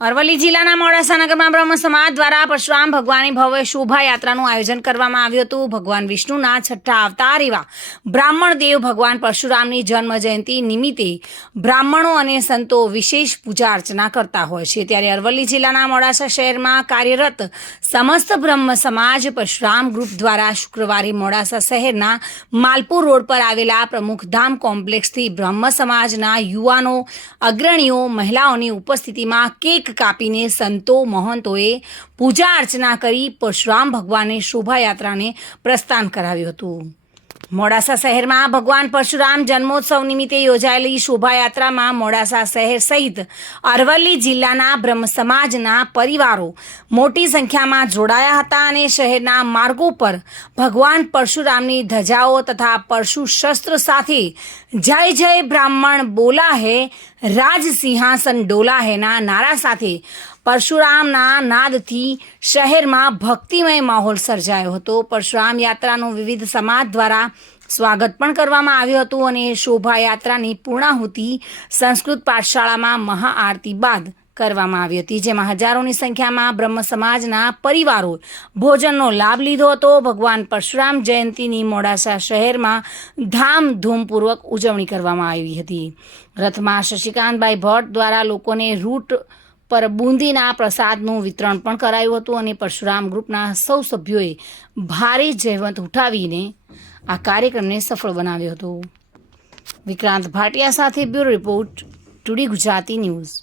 અરવલ્લી જિલ્લાના મોડાસા નગરમાં બ્રહ્મ સમાજ દ્વારા પરશુરામ ભગવાનની ભવ્ય શોભાયાત્રાનું આયોજન કરવામાં આવ્યું હતું। ભગવાન વિષ્ણુના છઠ્ઠા અવતાર એવા બ્રાહ્મણ દેવ ભગવાન પરશુરામની જન્મ જયંતિ નિમિત્તે બ્રાહ્મણો અને સંતો વિશેષ પૂજા અર્ચના કરતા હોય છે। ત્યારે અરવલ્લી જિલ્લાના મોડાસા શહેરમાં કાર્યરત સમસ્ત બ્રહ્મ સમાજ પરશુરામ ગ્રુપ દ્વારા શુક્રવારે મોડાસા શહેરના માલપુર રોડ પર આવેલા પ્રમુખધામ કોમ્પ્લેક્સથી બ્રહ્મ સમાજના યુવાનો, અગ્રણીઓ, મહિલાઓની ઉપસ્થિતિમાં કેક કાપીને સંતો મહંતોએ પૂજા અર્ચના કરી પરશુરામ ભગવાનની શોભાયાત્રાને પ્રસ્થાન કરાવ્યું હતું। મોડાસા શહેરમાં ભગવાન પરશુરામ જન્મોત્સવ નિમિત્તે યોજાયેલી શોભાયાત્રામાં મોડાસા શહેર સહિત અરવલ્લી જિલ્લાના બ્રહ્મ સમાજના પરિવારો મોટી સંખ્યામાં જોડાયા હતા અને શહેરના માર્ગો પર ભગવાન પરશુરામની ધજાઓ તથા પરશુ શસ્ત્ર સાથે જય જય બ્રાહ્મણ બોલા હે, રાજ સિંહાસન ડોલા હેના નારા સાથે પરશુરામના નાદથી શહેરમાં ભક્તિમય માહોલ સર્જાયો હતો। પરશુરામ યાત્રાનું વિવિધ સમાજ દ્વારા સ્વાગત પણ કરવામાં આવ્યું હતું અને શોભાયાત્રાની પૂર્ણાહુતિ સંસ્કૃત પાઠશાળામાં મહાઆરતી બાદ કરવામાં આવી હતી, જેમાં હજારોની સંખ્યામાં બ્રહ્મ સમાજના પરિવારો ભોજનનો લાભ લીધો હતો। ભગવાન પરશુરામ જયંતિની મોડાસા શહેરમાં ધામધૂમપૂર્વક ઉજવણી કરવામાં આવી હતી। રથમાં શશિકાંતભાઈ ભટ્ટ દ્વારા લોકોને રૂટ પર બુંદીના પ્રસાદનું વિતરણ પણ કરાયું હતું અને પરશુરામ ગ્રુપના સૌ સભ્યોએ ભારે જહેમત ઉઠાવીને આ કાર્યક્રમને સફળ બનાવ્યો હતો। વિક્રાંત ભાટિયા સાથે bureau report, today Gujarati news.